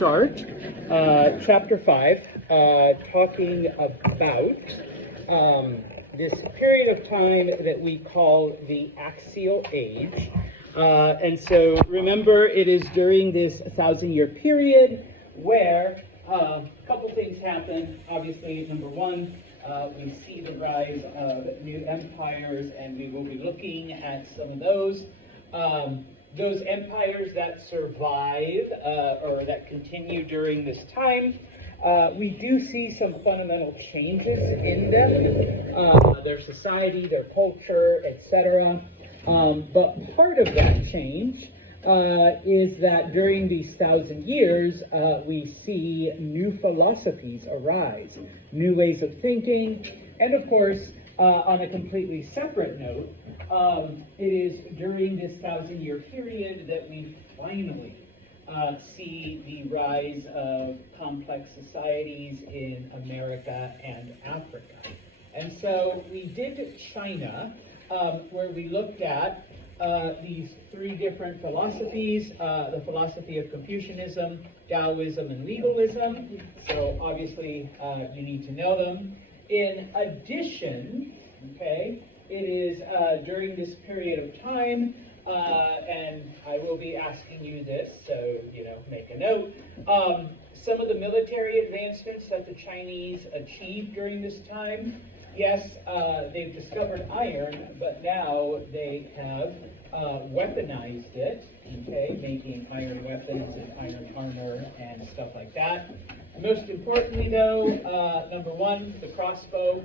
Start chapter 5, talking about this period of time that we call the Axial Age. And so remember, it is during this 1,000-year period where a couple things happen. Obviously, number one, we see the rise of new empires, and we will be looking at some of those. Those empires that survive or that continue during this time, we do see some fundamental changes in them, their society, their culture, etc. But part of that change is that during these 1,000 years, we see new philosophies arise, new ways of thinking, and of course, on a completely separate note, it is during this 1,000-year period that we finally see the rise of complex societies in America and Africa. And so we did China, where we looked at these three different philosophies, the philosophy of Confucianism, Taoism, and legalism. So obviously you need to know them. In addition, okay, it is during this period of time, and I will be asking you this, so, make a note. Some of the military advancements that the Chinese achieved during this time, yes, they've discovered iron, but now they have weaponized it, okay, making iron weapons and iron armor and stuff like that. Most importantly, though, number one, the crossbow.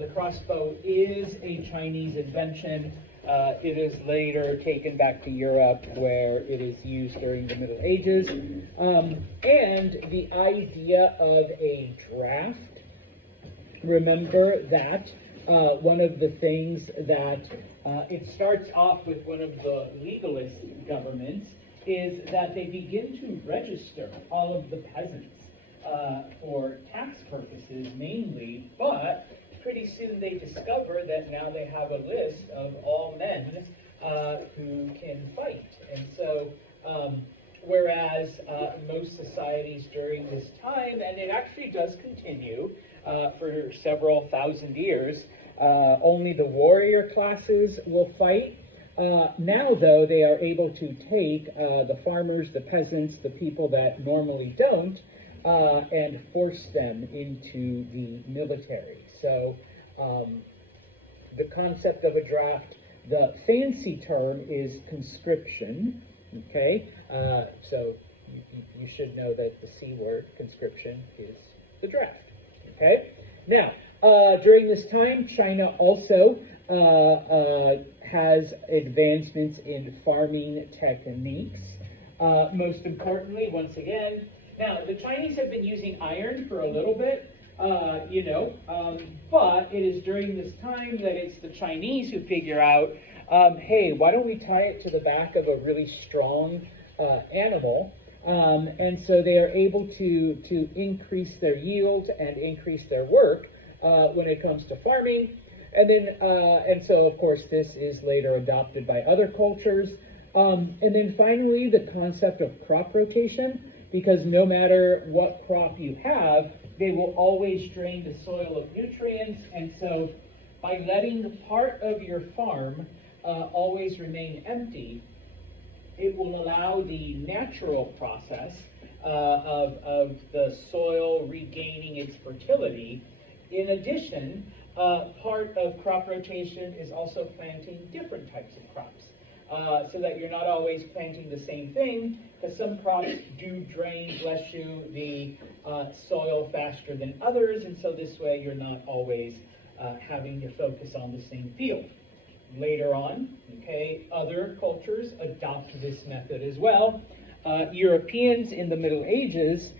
The crossbow is a Chinese invention. It is later taken back to Europe, where it is used during the Middle Ages. And the idea of a draft, remember that one of the things that it starts off with one of the legalist governments is that they begin to register all of the peasants for tax purposes mainly, but pretty soon they discover that now they have a list of all men who can fight. And so, whereas most societies during this time, and it actually does continue for several thousand years, only the warrior classes will fight. Now, though, they are able to take the farmers, the peasants, the people that normally don't, and force them into the military. So the concept of a draft, the fancy term is conscription, okay? So you should know that the C word, conscription, is the draft, okay? Now, during this time, China also has advancements in farming techniques. Most importantly, once again, now the Chinese have been using iron for a little bit, but it is during this time that it's the Chinese who figure out, hey, why don't we tie it to the back of a really strong animal? And so they are able to increase their yield and increase their work when it comes to farming. And then, and so of course this is later adopted by other cultures. And then finally, the concept of crop rotation, because no matter what crop you have, they will always drain the soil of nutrients. And so by letting the part of your farm always remain empty, it will allow the natural process of the soil regaining its fertility. In addition, part of crop rotation is also planting different types of crops. So that you're not always planting the same thing, because some crops do drain, bless you, the soil faster than others, and so this way you're not always having to focus on the same field. Later on, okay, other cultures adopt this method as well. Europeans in the Middle Ages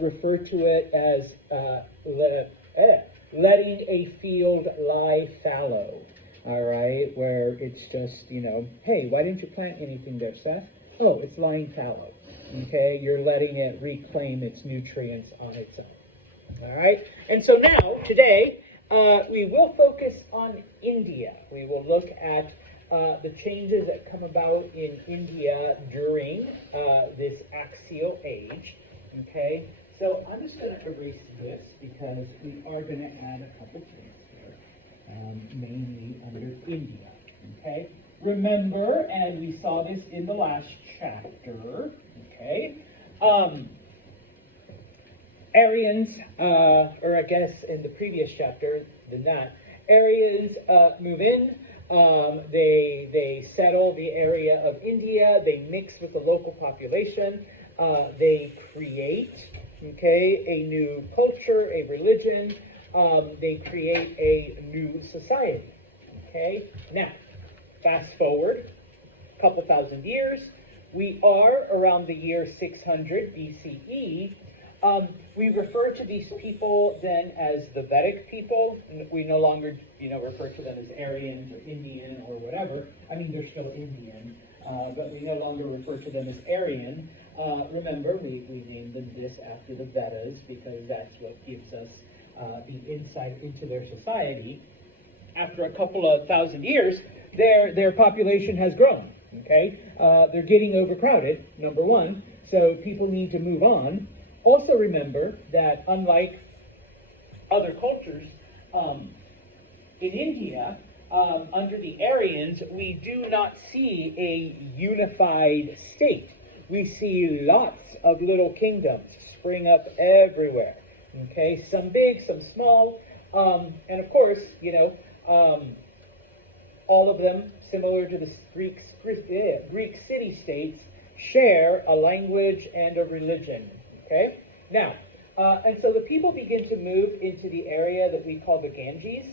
refer to it as letting a field lie fallow. All right, where it's just, hey, why didn't you plant anything there, Seth? Oh, it's lying fallow. Okay, you're letting it reclaim its nutrients on its own. All right, and so now, today, we will focus on India. We will look at the changes that come about in India during this axial age. Okay, so I'm just going to erase this because we are going to add a couple things here, mainly under India. Okay, remember, and we saw this in the last chapter. Okay, Aryans, or I guess in the previous chapter than that, Aryans move in. They settle the area of India. They mix with the local population. They create, okay, a new culture, a religion. They create a new society. Okay. Now, fast forward a couple thousand years. We are around the year 600 BCE. We refer to these people then as the Vedic people. We no longer, refer to them as Aryan or Indian or whatever. I mean, they're still Indian, but we no longer refer to them as Aryan. Remember, we named them this after the Vedas because that's what gives us the insight into their society. After a couple of thousand years, their population has grown. Okay, they're getting overcrowded. Number one, so people need to move on. Also remember that unlike other cultures, in India, under the Aryans, we do not see a unified state. We see lots of little kingdoms spring up everywhere. Okay, some big, some small, and of course, all of them, similar to the Greek city-states, share a language and a religion. Okay? Now, and so the people begin to move into the area that we call the Ganges,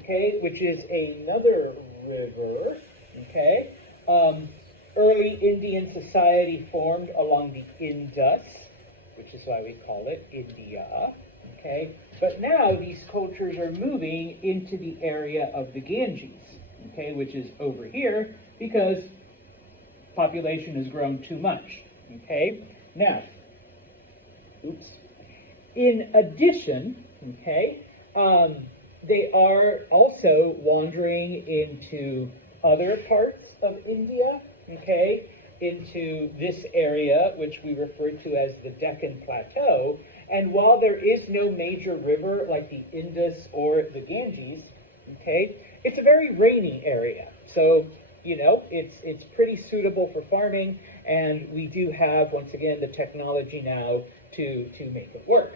okay, which is another river, okay? Early Indian society formed along the Indus, which is why we call it India, okay? But now these cultures are moving into the area of the Ganges, okay, which is over here because population has grown too much, okay? Now, in addition, okay, they are also wandering into other parts of India, okay, into this area, which we refer to as the Deccan Plateau. And while there is no major river like the Indus or the Ganges, okay, it's a very rainy area. So, it's pretty suitable for farming, and we do have, once again, the technology now to make it work.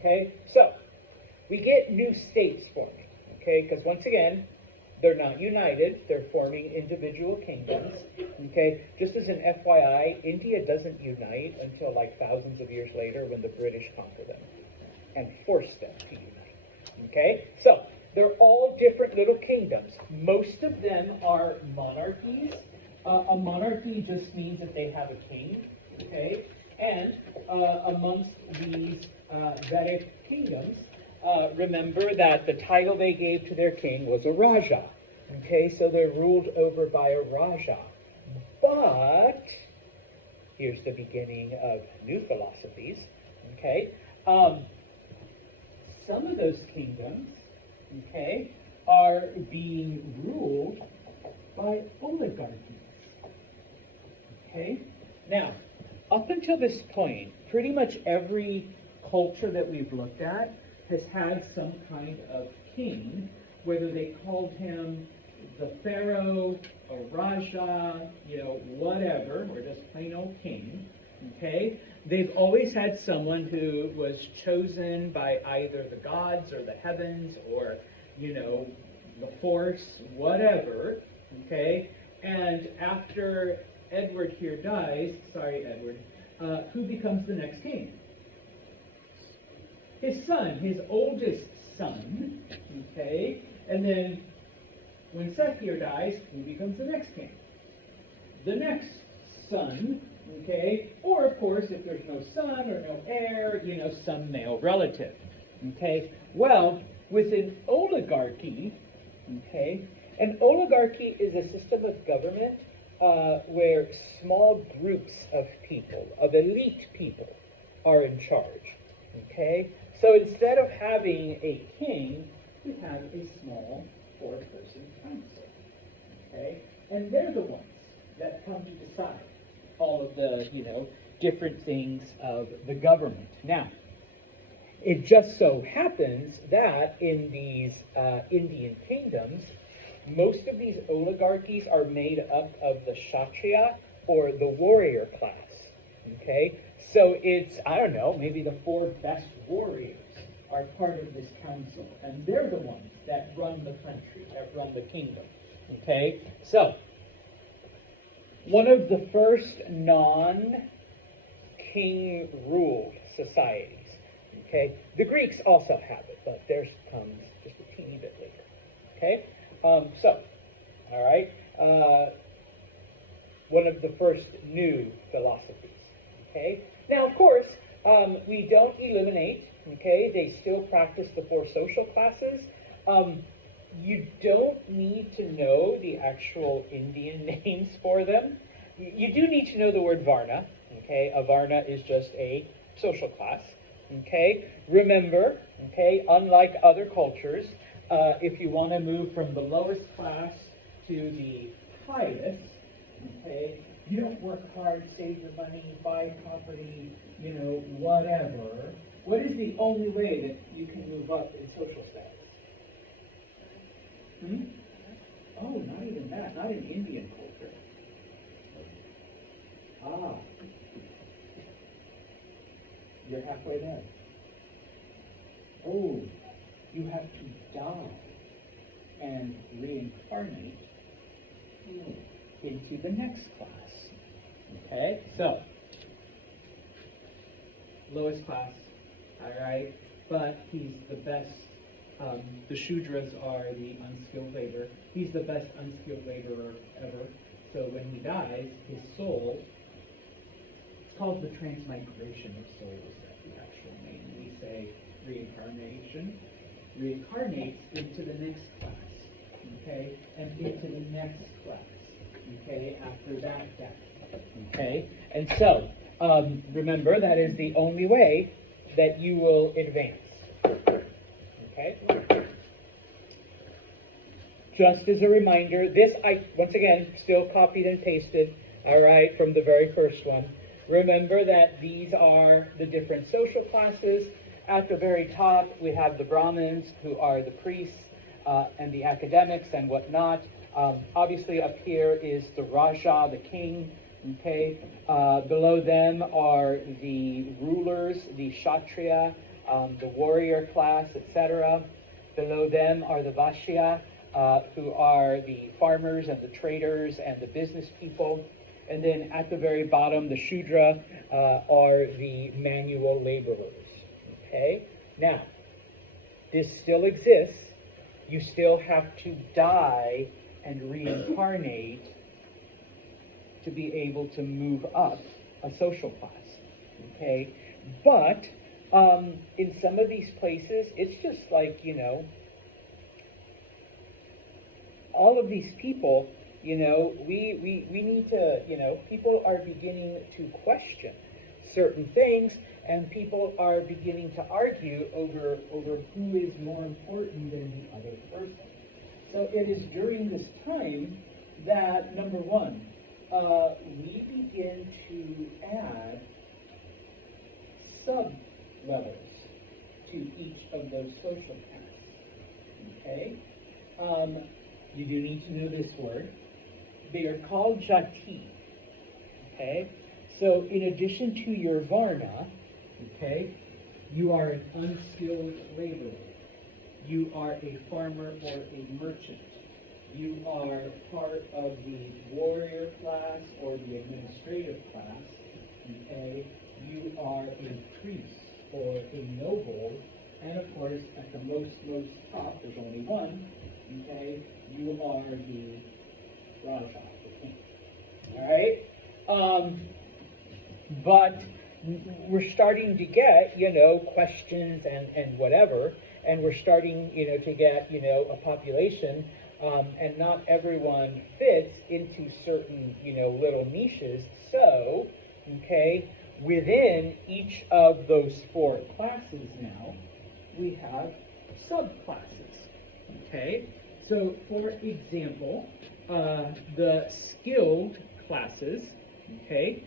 Okay, so we get new states forming. Okay, because once again, they're not united; they're forming individual kingdoms. Okay, just as an FYI, India doesn't unite until like thousands of years later when the British conquer them and force them to unite. Okay, so they're all different little kingdoms. Most of them are monarchies. A monarchy just means that they have a king. Okay. And amongst these Vedic kingdoms, remember that the title they gave to their king was a Raja. Okay, so they're ruled over by a Raja. But, here's the beginning of new philosophies. Okay, some of those kingdoms, okay, are being ruled by oligarchies. Okay, now, up until this point, pretty much every culture that we've looked at has had some kind of king, whether they called him the pharaoh, a raja, whatever, or just plain old king, okay? They've always had someone who was chosen by either the gods or the heavens or, the force, whatever, okay? And after Edward here dies, sorry, Edward, who becomes the next king? His son, his oldest son, okay? And then when Seth here dies, who becomes the next king? The next son, okay? Or, of course, if there's no son or no heir, some male relative, okay? Well, with an oligarchy, okay, an oligarchy is a system of government where small groups of people, of elite people, are in charge. Okay? So instead of having a king, you have a small four-person council. Okay? And they're the ones that come to decide all of the, different things of the government. Now, it just so happens that in these Indian kingdoms, most of these oligarchies are made up of the Kshatriya, or the warrior class. Okay? So it's, I don't know, maybe the 4 best warriors are part of this council, and they're the ones that run the country, that run the kingdom. Okay? So, one of the first non-king ruled societies. Okay? The Greeks also have it, but theirs comes just a teeny bit later. Okay? All right. One of the first new philosophies. Okay. Now, of course, we don't eliminate. Okay. They still practice the 4 social classes. You don't need to know the actual Indian names for them. You do need to know the word Varna. Okay. A Varna is just a social class. Okay. Remember. Okay. Unlike other cultures, if you want to move from the lowest class to the highest, okay, you don't work hard, save your money, buy property, whatever. What is the only way that you can move up in social status? Oh, not even that. Not in Indian culture. You're halfway there. Oh, you have to die and reincarnate into the next class. Okay, so lowest class, all right, but he's the best. The Shudras are the unskilled labor. He's the best unskilled laborer ever. So when he dies, his soul, it's called the transmigration of souls, that's the actual name. We say reincarnation. Reincarnates into the next class, okay, and into the next class, okay, after that death, okay, and so, remember, that is the only way that you will advance, okay. Just as a reminder, this I, once again, still copied and pasted, all right, from the very first one. Remember that these are the different social classes. At the very top, we have the Brahmins, who are the priests and the academics and whatnot. Obviously, up here is the Raja, the king. Okay. Below them are the rulers, the Kshatriya, the warrior class, etc. Below them are the Vaishya, who are the farmers and the traders and the business people. And then at the very bottom, the Shudra are the manual laborers. Okay? Now, this still exists. You still have to die and reincarnate to be able to move up a social class. Okay? But in some of these places, it's just like, all of these people, we need to, people are beginning to question certain things, and people are beginning to argue over who is more important than the other person. So it is during this time that, number one, we begin to add sub-levels to each of those social paths. Okay? You do need to know this word. They are called jati. Okay? So in addition to your varna, okay, you are an unskilled laborer. You are a farmer or a merchant. You are part of the warrior class or the administrative class. Okay? You are a priest or a noble. And of course, at the most top, there's only one. Okay? You are the Raja, the king. All right? But we're starting to get, questions and whatever, and we're starting, to get, a population, and not everyone fits into certain, little niches. So, okay, within each of those 4 classes now, we have subclasses. Okay, so for example, the skilled classes, okay,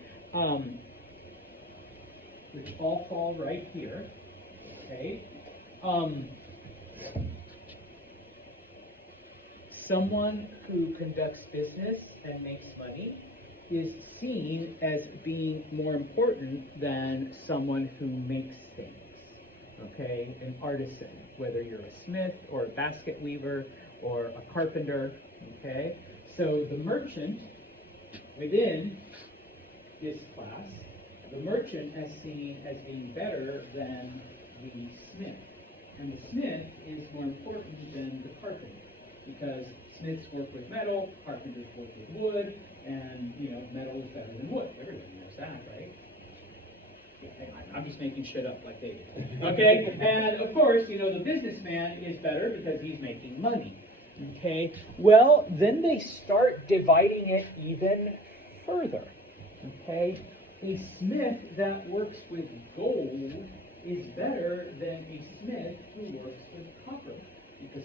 which all fall right here. Okay. Someone who conducts business and makes money is seen as being more important than someone who makes things. Okay, an artisan, whether you're a smith or a basket weaver or a carpenter. Okay, so the merchant within this class, the merchant is seen as being better than the smith. And the smith is more important than the carpenter, because smiths work with metal, carpenters work with wood, and, metal is better than wood. Everybody knows that, right? Yeah, I'm just making shit up like they do. Okay? And, of course, the businessman is better because he's making money. Okay? Well, then they start dividing it even further. Okay? A smith that works with gold is better than a smith who works with copper, because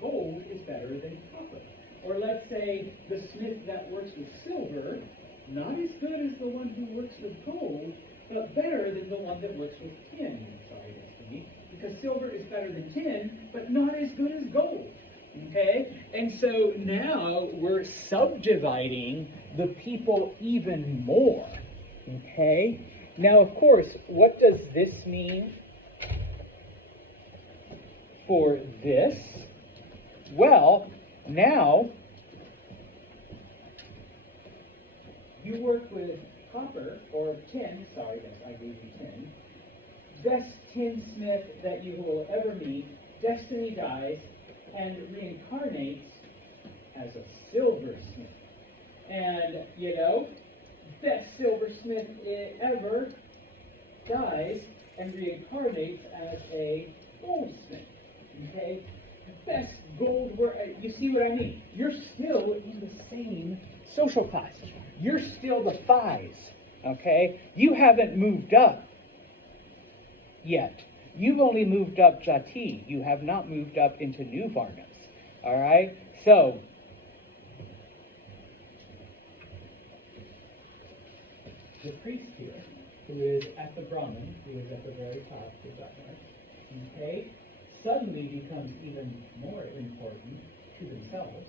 gold is better than copper. Or let's say the smith that works with silver, not as good as the one who works with gold, but better than the one that works with tin. Sorry, Destiny, because silver is better than tin, but not as good as gold. Okay? And so now we're subdividing the people even more. Okay? Now, of course, what does this mean for this? Well, now you work with copper or tin. Sorry, I gave you tin. Best tinsmith that you will ever meet. Destiny dies and reincarnates as a silversmith. And, best silversmith ever dies and reincarnates as a goldsmith. Okay? Best gold worker. You see what I mean? You're still in the same social class. You're still the fives. Okay? You haven't moved up yet. You've only moved up Jati. You have not moved up into new Varnas. All right? So, the priest here, who is at the Brahman, who is at the very top, okay, suddenly becomes even more important to themselves,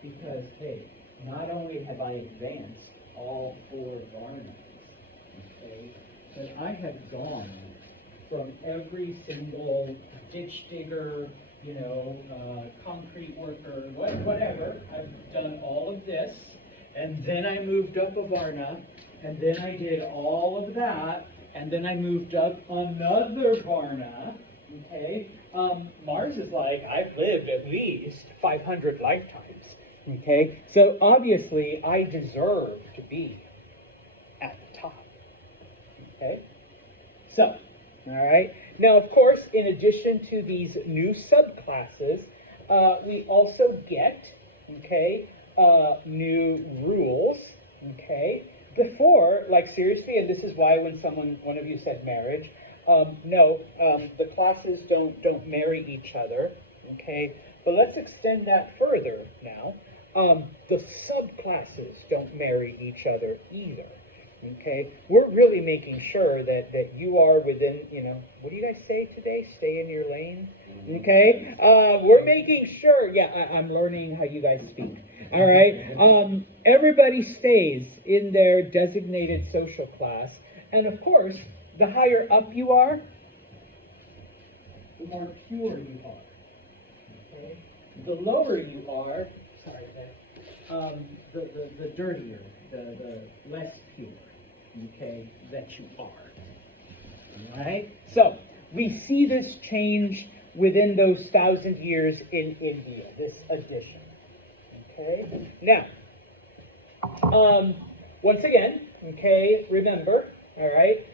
because, hey, not only have I advanced all 4 Varnas, okay, but I have gone from every single ditch digger, concrete worker, whatever. I've done all of this, and then I moved up a Varna, and then I did all of that, and then I moved up another Varna. Okay, Mars is like, I've lived at least 500 lifetimes. Okay, so obviously I deserve to be at the top. Okay, so. All right. Now, of course, in addition to these new subclasses, we also get, new rules. Okay. Before, seriously, and this is why when one of you said marriage, the classes don't marry each other. Okay. But let's extend that further now. The subclasses don't marry each other either. Okay, we're really making sure that you are within, what do you guys say today? Stay in your lane. Okay, we're making sure. Yeah, I'm learning how you guys speak. All right, everybody stays in their designated social class, and of course, the higher up you are, the more pure you are. Okay, the lower you are, the dirtier, the less pure. Okay, that you are. All right? So, we see this change within those 1,000 years in India, this addition. Okay? Now, once again, remember, all right,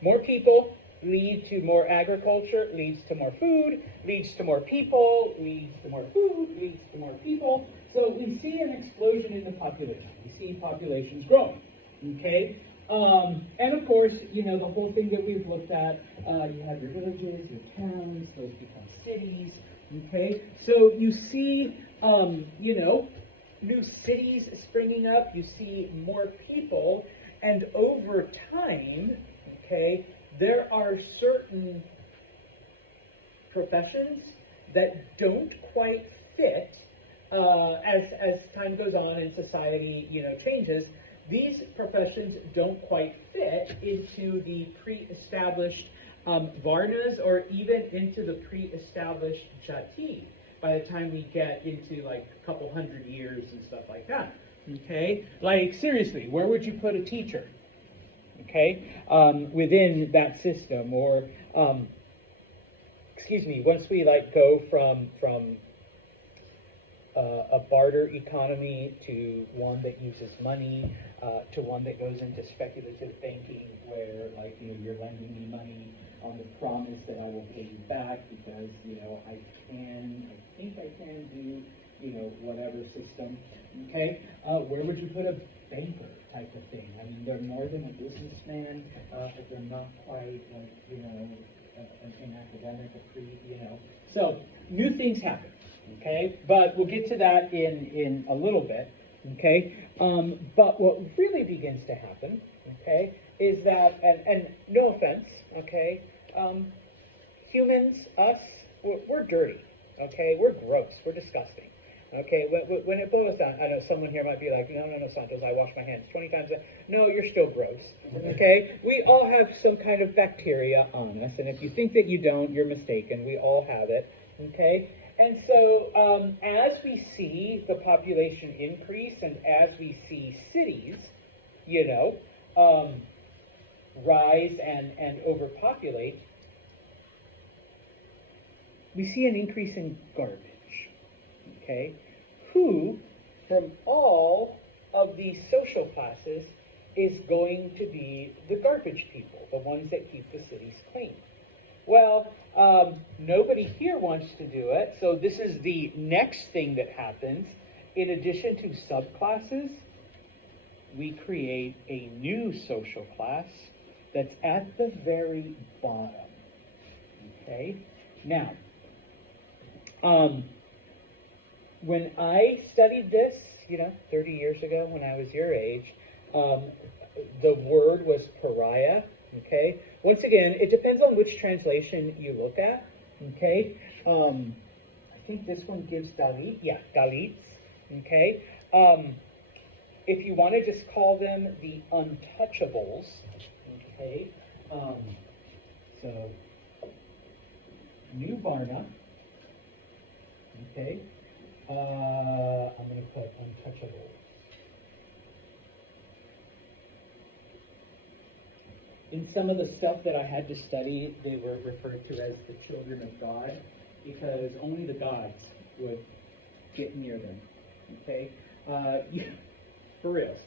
more people lead to more agriculture, leads to more food, leads to more people, leads to more food, leads to more people. So we see an explosion in the population. We see populations growing. Okay? And of course, the whole thing that we've looked at, you have your villages, your towns, those become cities. Okay? So you see, new cities springing up. You see more people. And over time, okay, there are certain professions that don't quite fit as time goes on and society, changes. These professions don't quite fit into the pre-established varnas or even into the pre-established jati by the time we get into like a couple hundred years and stuff like that. Okay, like seriously, where would you put a teacher? Okay, within that system, or once we like go from a barter economy to one that uses money, to one that goes into speculative banking, where you're lending me money on the promise that I will pay you back because I think I can do whatever system. Okay, where would you put a banker type of thing? I mean, they're more than a businessman, but they're not quite an academic, So new things happen. Okay, but we'll get to that in a little bit. Okay, but what really begins to happen, okay, is that, and no offense, okay, humans, us, we're dirty. Okay, we're gross, we're disgusting. Okay, when it boils down, I know someone here might be like, no, Santos, I wash my hands 20 times a day. No, you're still gross. Okay, we all have some kind of bacteria on us, and if you think that you don't, you're mistaken. We all have it. Okay, and so as we see the population increase and as we see cities, rise and overpopulate, we see an increase in garbage. Okay, who from all of these social classes is going to be the garbage people, the ones that keep the cities clean? Well, nobody here wants to do it, so this is the next thing that happens. In addition to subclasses, we create a new social class that's at the very bottom. Okay, now, when I studied this, 30 years ago when I was your age, the word was pariah. Okay, once again, it depends on which translation you look at. Okay, I think this one gives Dalit. Yeah, Dalits. Okay, if you want to just call them the untouchables. Okay, so new Varna. Okay, I'm going to put untouchable. In some of the stuff that I had to study, they were referred to as the children of God, because only the gods would get near them. Okay, for reals.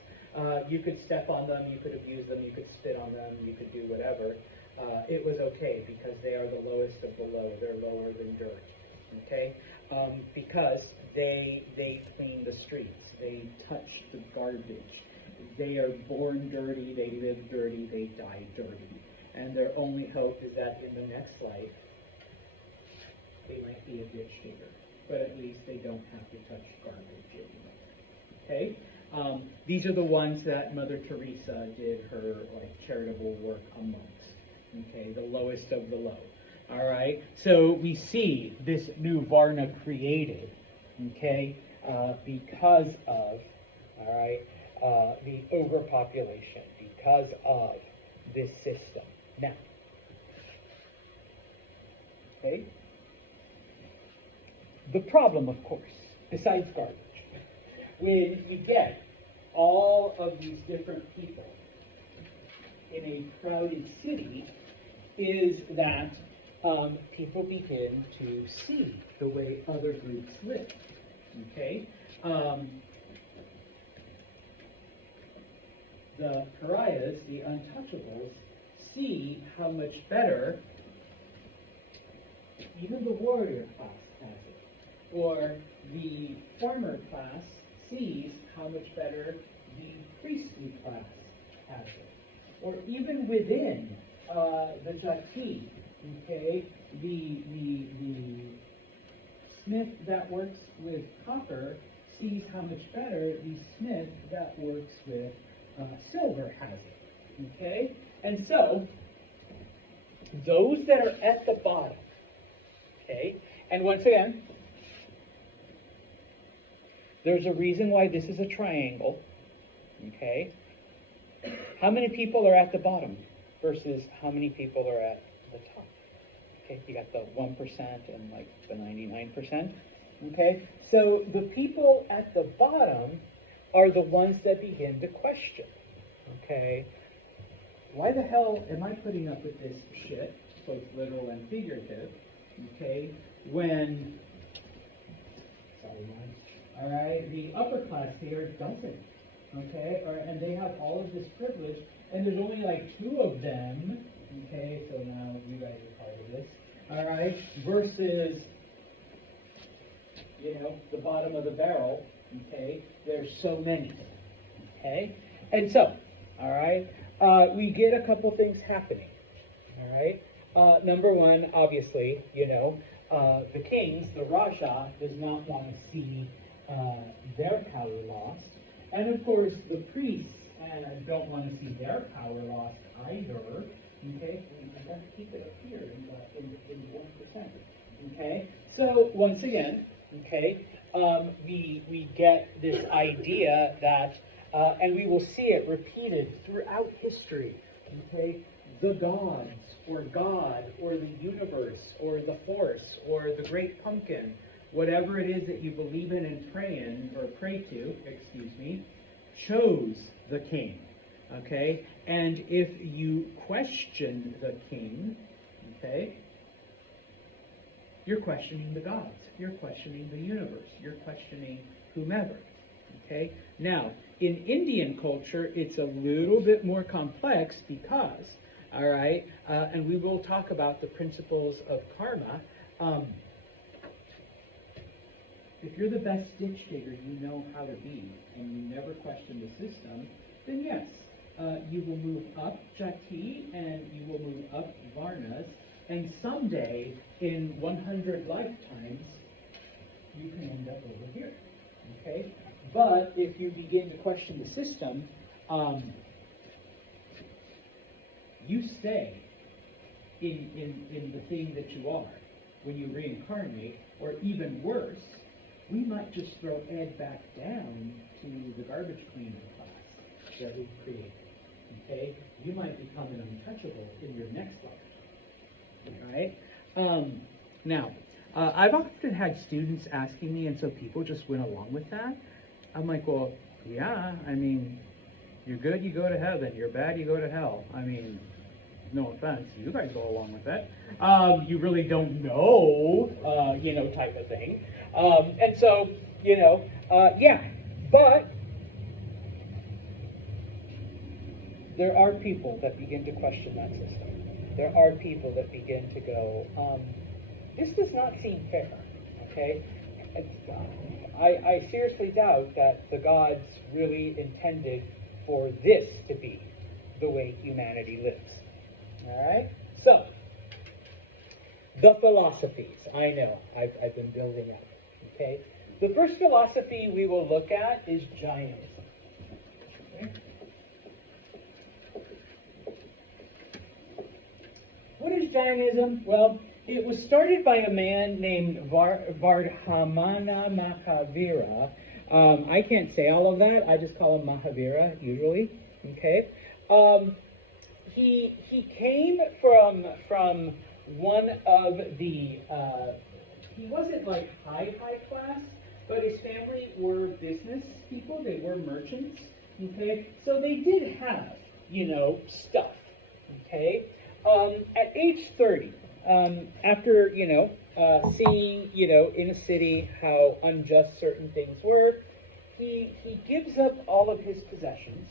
You could step on them, you could abuse them, you could spit on them, you could do whatever. It was okay because they are the lowest of the low. They're lower than dirt. Okay, because they clean the streets, they touch the garbage. They are born dirty, they live dirty, they die dirty. And their only hope is that in the next life, they might be a ditch digger. But at least they don't have to touch garbage anymore. Okay? These are the ones that Mother Teresa did her charitable work amongst. Okay? The lowest of the low. All right? So we see this new Varna created, okay, because of, all right, the overpopulation, because of this system. Now, okay, the problem, of course, besides garbage, when you get all of these different people in a crowded city, is that people begin to see the way other groups live. Okay? The pariahs, the untouchables, see how much better even the warrior class has it. Or the farmer class sees how much better the priestly class has it. Or even within the jati, okay, the smith that works with copper sees how much better the smith that works with silver has it. Okay? And so, those that are at the bottom, okay? And once again, there's a reason why this is a triangle, okay? How many people are at the bottom versus how many people are at the top? Okay, you got the 1% and like the 99%, okay? So the people at the bottom are the ones that begin to question, okay? Why the hell am I putting up with this shit, both literal and figurative, okay, when, sorry, man, all right, the upper class here doesn't, okay, and they have all of this privilege, and there's only like 2 of them, okay, so now you guys are part of this, all right, versus, you know, the bottom of the barrel, okay, there's so many, okay, and so, all right, we get a couple things happening, all right. Number one, obviously, you know, the kings, the Raja, does not want to see their power lost. And of course, the priests don't want to see their power lost either. Okay, I got to keep it up here in 1%. Okay, so once again, okay, we get this idea that, and we will see it repeated throughout history. Okay, the gods, or God, or the universe, or the horse, or the great pumpkin, whatever it is that you believe in and pray to, chose the king, okay? And if you question the king, okay, you're questioning the gods, you're questioning the universe, you're questioning whomever, okay? Now, in Indian culture, it's a little bit more complex because, all right, and we will talk about the principles of karma. If you're the best ditch digger you know how to be, and you never question the system, then yes, you will move up Jati, and you will move up Varnas, and someday, in 100 lifetimes, you can end up over here, okay? But if you begin to question the system, you stay in the thing that you are when you reincarnate, or even worse, we might just throw Ed back down to the garbage cleaner class that we created. Okay? You might become an untouchable in your next life. All right? Now, I've often had students asking me, and so people just went along with that. I'm like, well, yeah, I mean, you're good, you go to heaven. You're bad, you go to hell. I mean, no offense, you guys go along with that. You really don't know, you know, type of thing. And so, you know, yeah, but there are people that begin to question that system. There are people that begin to go, this does not seem fair, okay? I seriously doubt that the gods really intended for this to be the way humanity lives. All right? So, the philosophies. I know, I've been building up. Okay? The first philosophy we will look at is Jainism. Okay? What is Jainism? Well, it was started by a man named Vardhamana Mahavira. I can't say all of that. I just call him Mahavira, usually. Okay? He came from one of the, he wasn't like high class, but his family were business people, they were merchants, okay? So they did have, you know, stuff, okay? At age 30, after, you know, seeing, you know, in a city how unjust certain things were, he gives up all of his possessions,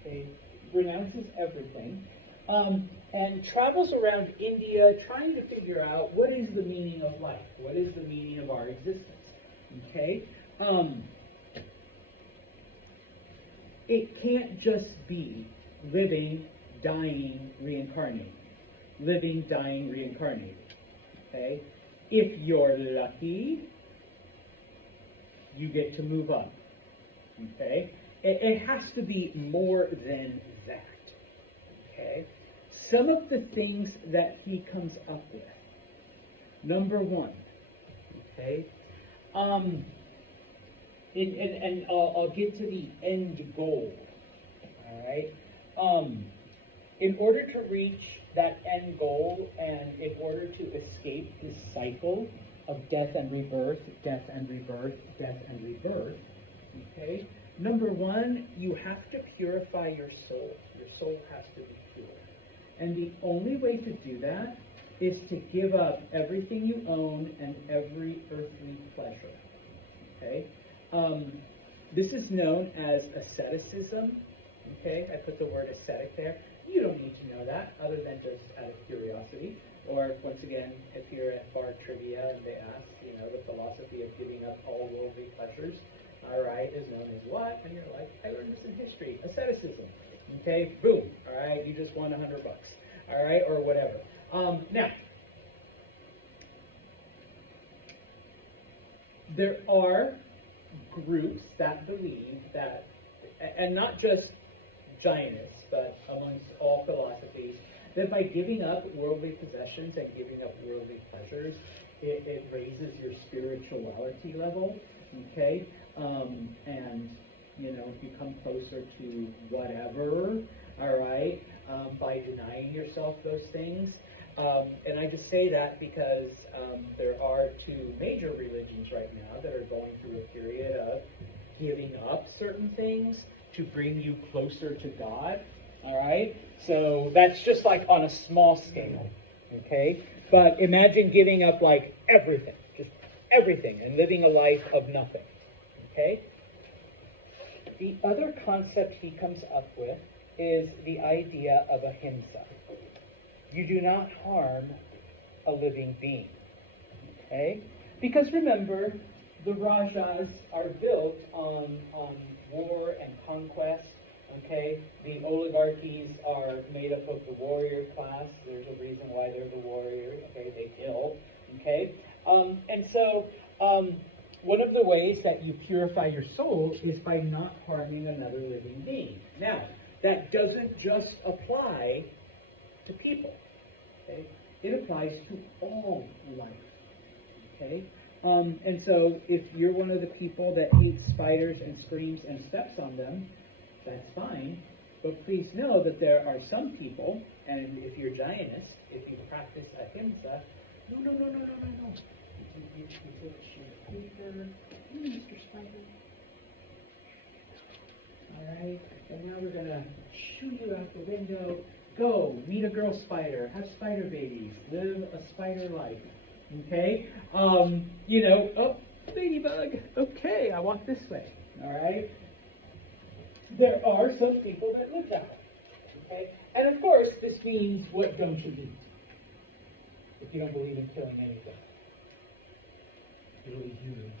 okay? Renounces everything, and travels around India trying to figure out what is the meaning of life, what is the meaning of our existence, okay? It can't just be living, dying, reincarnating. Living, dying, reincarnating, okay? If you're lucky, you get to move up, okay? it has to be more than that. Okay? Some of the things that he comes up with. Number one, okay? And I'll get to the end goal. All right? In order to reach that end goal and in order to escape this cycle of death and rebirth, death and rebirth, death and rebirth, okay? Number one, you have to purify your soul. Your soul has to be pure. And the only way to do that is to give up everything you own and every earthly pleasure. Okay? This is known as asceticism. Okay? I put the word ascetic there. You don't need to know that other than just out of curiosity. Or, once again, if you're at bar trivia and they ask, the philosophy of giving up all worldly pleasures, all right, is known as what? And you're like, I learned this in history. Asceticism. Okay? Boom. All right? You just won $100. All right? Or whatever. Now, there are groups that believe that, and not just Jainists, but amongst all philosophies, that by giving up worldly possessions and giving up worldly pleasures, it raises your spirituality level, okay? And, become closer to whatever, all right, by denying yourself those things. And I just say that because there are two major religions right now that are going through a period of giving up certain things to bring you closer to God, all right? So that's just like on a small scale, okay? But imagine giving up like everything, just everything, and living a life of nothing, okay? The other concept he comes up with is the idea of ahimsa. You do not harm a living being, okay? Because remember, the rajas are built on war and conquest, okay? The oligarchies are made up of the warrior class. There's a reason why they're the warriors, okay? They kill, okay? And so one of the ways that you purify your soul is by not harming another living being. Now, that doesn't just apply to people, okay? It applies to all life, okay? And so if you're one of the people that hates spiders and screams and steps on them, that's fine. But please know that there are some people, and if you're Jainist, if you practice ahimsa, no. You take a sheet of paper, Mr. Spider. All right, and now we're going to shoo you out the window. Go, meet a girl spider, have spider babies, live a spider life. Okay? Oh, ladybug. Okay, I walk this way. All right? There are some people that live that way. Okay? And of course, this means what don't you do if you don't believe in killing anything? You believe humans.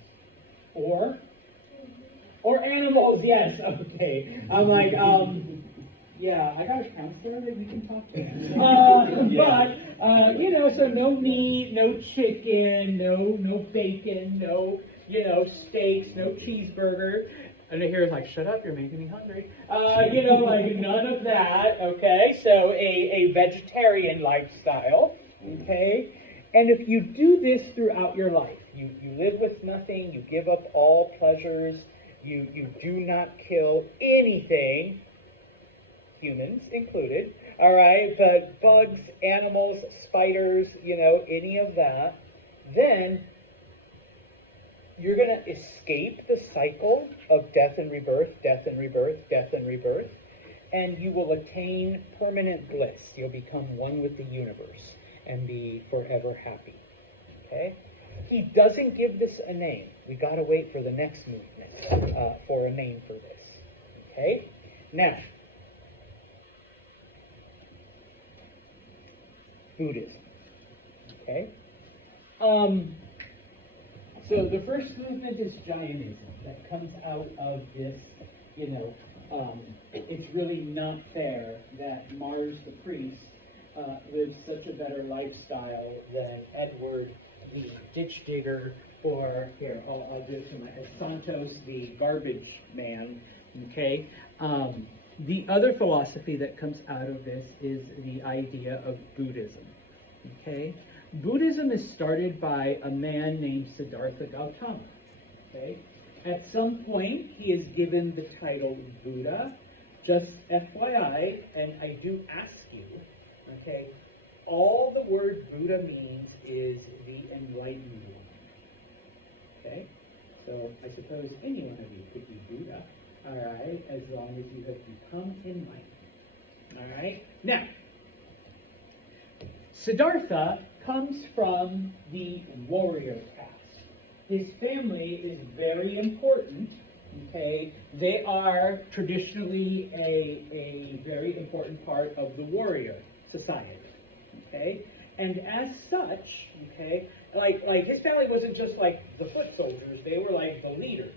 Or animals, yes. Okay. I'm like, yeah, I got a counselor that you can talk to. But, so no meat, no chicken, no bacon, no, steaks, no cheeseburger. And here is like, shut up, you're making me hungry. None of that, okay? So a vegetarian lifestyle, okay? And if you do this throughout your life, you live with nothing, you give up all pleasures, you do not kill anything, humans included, all right, but bugs, animals, spiders, any of that, then you're going to escape the cycle of death and rebirth, death and rebirth, death and rebirth, and you will attain permanent bliss. You'll become one with the universe and be forever happy, okay? He doesn't give this a name. We got to wait for the next movement for a name for this, okay? Now, Buddhism, okay? So the first movement is Jainism that comes out of this, it's really not fair that Mars the priest lives such a better lifestyle than Edward the ditch digger, or here, I'll do it to my Santos the garbage man, Okay. The other philosophy that comes out of this is the idea of Buddhism. Okay. Buddhism is started by a man named Siddhartha Gautama. Okay. At some point, he is given the title Buddha. Just FYI, and I do ask you, okay, all the word Buddha means is the enlightened one. Okay? So I suppose any one of you could be Buddha, all right, as long as you have become enlightened. All right? Now, Siddhartha comes from the warrior caste. His family is very important. Okay, they are traditionally a very important part of the warrior society. Okay, and as such, okay, like his family wasn't just like the foot soldiers; they were like the leaders.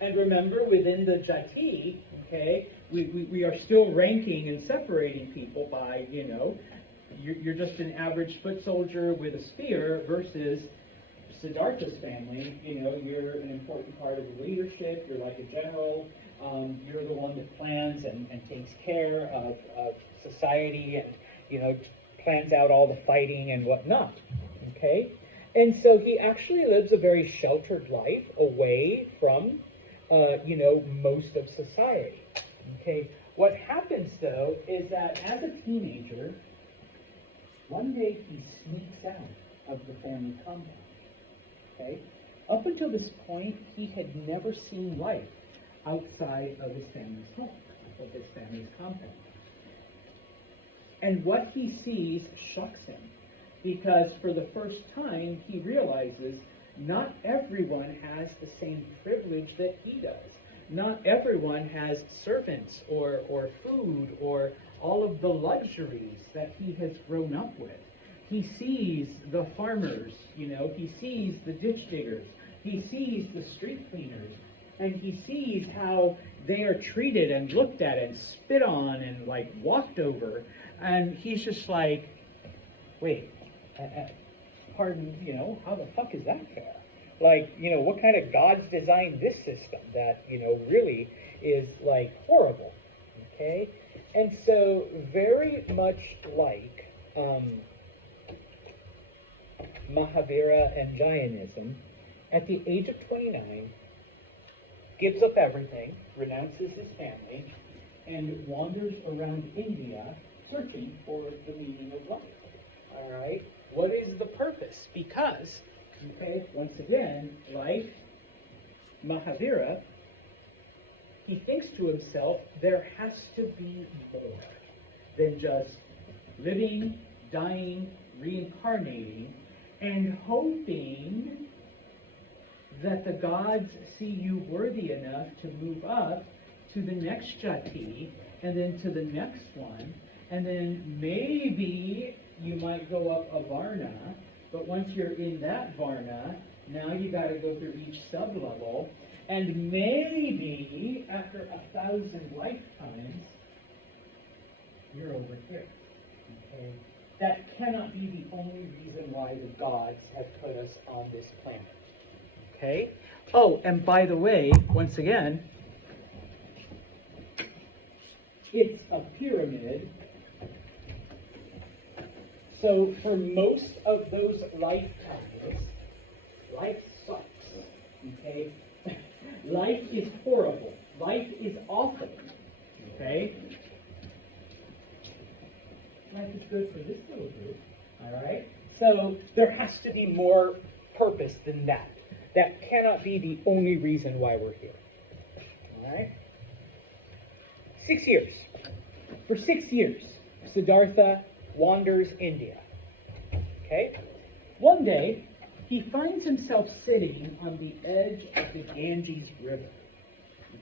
And remember, within the jati, okay, we are still ranking and separating people by, you know, you're just an average foot soldier with a spear versus Siddhartha's family. You know, you're an important part of the leadership. You're like a general. You're the one that plans and takes care of society and, you know, plans out all the fighting and whatnot. Okay? And so he actually lives a very sheltered life away from, you know, most of society. Okay? What happens, though, is that as a teenager, one day he sneaks out of the family compound. Okay? Up until this point, he had never seen life outside of his family's home, of his family's compound. And what he sees shocks him, because for the first time, he realizes not everyone has the same privilege that he does. Not everyone has servants or food or all of the luxuries that he has grown up with. He sees the farmers, you know, he sees the ditch diggers, he sees the street cleaners, and he sees how they are treated and looked at and spit on and like walked over. And he's just like, wait, pardon, you know, how the fuck is that fair? Like, you know, what kind of God's designed this system that, you know, really is like horrible, okay? And so very much like Mahavira and Jainism, at the age of 29, gives up everything, renounces his family, and wanders around India searching for the meaning of life. All right? What is the purpose? Because, okay, once again, life, Mahavira, he thinks to himself, there has to be more than just living, dying, reincarnating, and hoping that the gods see you worthy enough to move up to the next jati, and then to the next one, and then maybe you might go up a varna, but once you're in that varna, now you got to go through each sub-level, and maybe after 1,000 lifetimes, you're over here. Okay? That cannot be the only reason why the gods have put us on this planet. Okay? Oh, and by the way, once again, it's a pyramid. So for most of those lifetimes, life sucks. Okay? Life is horrible. Life is awful. Okay? Life is good for this little group. All right? So there has to be more purpose than that. That cannot be the only reason why we're here. All right? 6 years. For 6 years, Siddhartha wanders India. Okay? One day, he finds himself sitting on the edge of the Ganges River.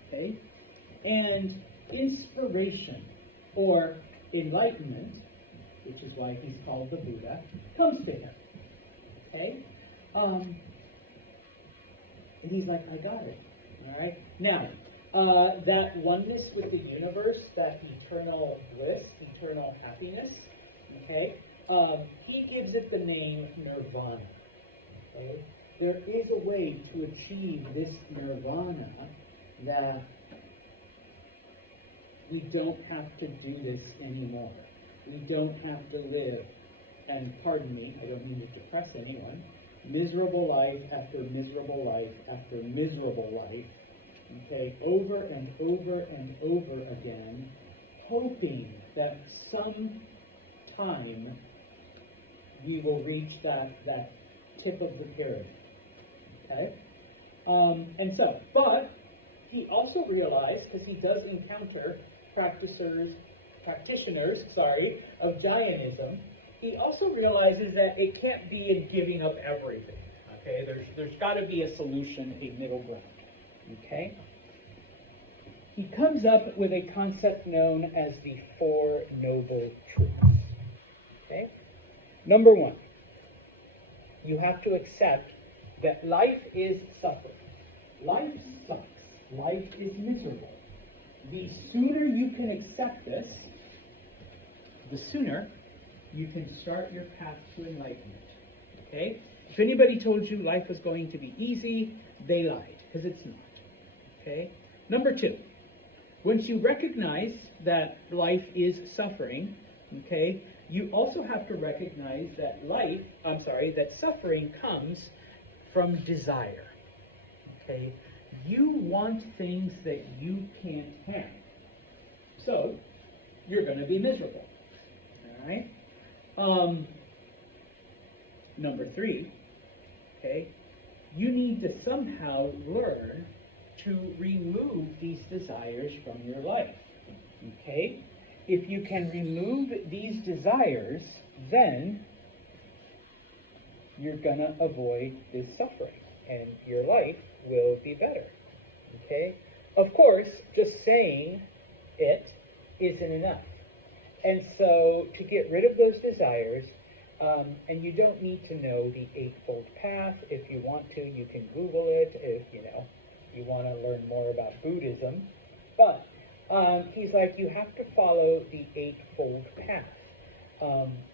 Okay? And inspiration, or enlightenment, which is why he's called the Buddha, comes to him. Okay? And he's like, I got it. All right? Now, that oneness with the universe, that eternal bliss, eternal happiness, okay? He gives it the name nirvana. Okay? There is a way to achieve this nirvana that we don't have to do this anymore. We don't have to live, and pardon me, I don't mean to depress anyone, miserable life after miserable life after miserable life, okay, over and over and over again, hoping that some time we will reach that tip of the pyramid, okay? But he also realized, because he does encounter practitioners, of Jainism, he also realizes that it can't be in giving up everything, okay? There's got to be a solution, a middle ground, okay? He comes up with a concept known as the Four Noble Truths, okay? Number one, you have to accept that life is suffering. Life sucks. Life is miserable. The sooner you can accept this, the sooner you can start your path to enlightenment. Okay? If anybody told you life was going to be easy, they lied, because it's not. Okay? Number two, once you recognize that life is suffering, okay, you also have to recognize that that suffering comes from desire. Okay? You want things that you can't have. So, you're going to be miserable. All right? Number three, okay, you need to somehow learn to remove these desires from your life. Okay? If you can remove these desires, then you're going to avoid this suffering, and your life will be better. Okay? Of course, just saying it isn't enough. And so, to get rid of those desires, and you don't need to know the Eightfold Path. If you want to, you can Google it if, you want to learn more about Buddhism. But he's like, you have to follow the Eightfold Path,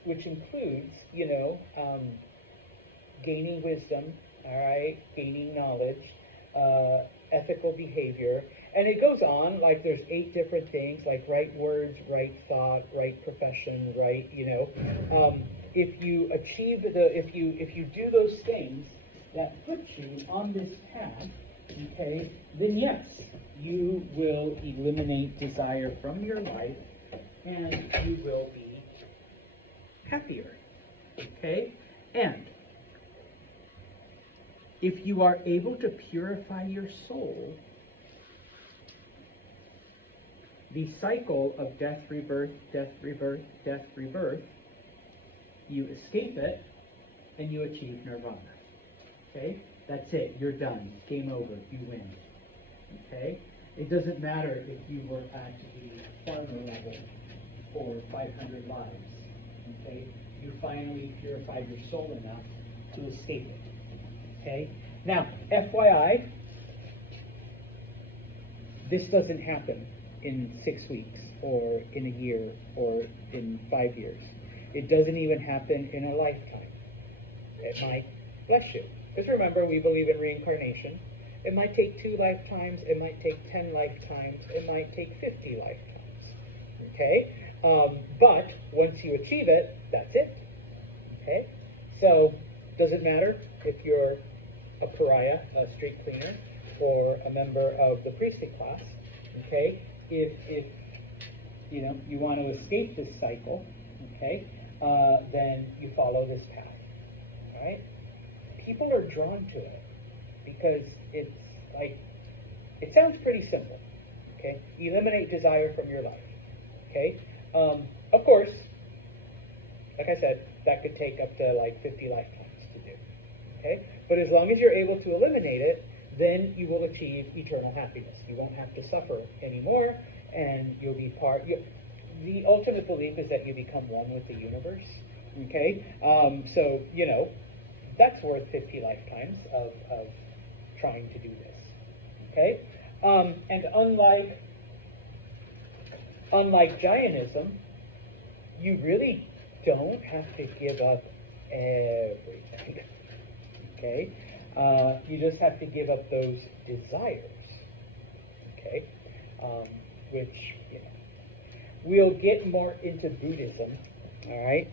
which includes, gaining wisdom, all right, gaining knowledge, ethical behavior, and it goes on, like there's 8 different things, like right words, right thought, right profession, right, if you achieve if you do those things that put you on this path, okay, then yes, you will eliminate desire from your life, and you will be happier, okay? And if you are able to purify your soul, the cycle of death, rebirth, death, rebirth, death, rebirth, you escape it, and you achieve nirvana. Okay? That's it. You're done. Game over. You win. Okay? It doesn't matter if you were at the farmer level for 500 lives. Okay? You finally purified your soul enough to escape it. Okay? Now, FYI, this doesn't happen in 6 weeks, or in a year, or in 5 years. It doesn't even happen in a lifetime. It might, bless you. Because remember, we believe in reincarnation. It might take 2 lifetimes, it might take 10 lifetimes, it might take 50 lifetimes. Okay? But once you achieve it, that's it. Okay? So, does it matter if you're a pariah, a street cleaner, or a member of the priestly class? Okay? If you want to escape this cycle, okay, then you follow this path. All right? People are drawn to it because it's like, it sounds pretty simple. Okay? Eliminate desire from your life. Okay? Of course, like I said, that could take up to like 50 lifetimes to do. Okay? But as long as you're able to eliminate it, then you will achieve eternal happiness. You won't have to suffer anymore, and you'll be the ultimate belief is that you become one with the universe. Okay? So, that's worth 50 lifetimes of trying to do this. Okay? And unlike Jainism, you really don't have to give up everything. Okay? You just have to give up those desires. Okay? Which, we'll get more into Buddhism. All right.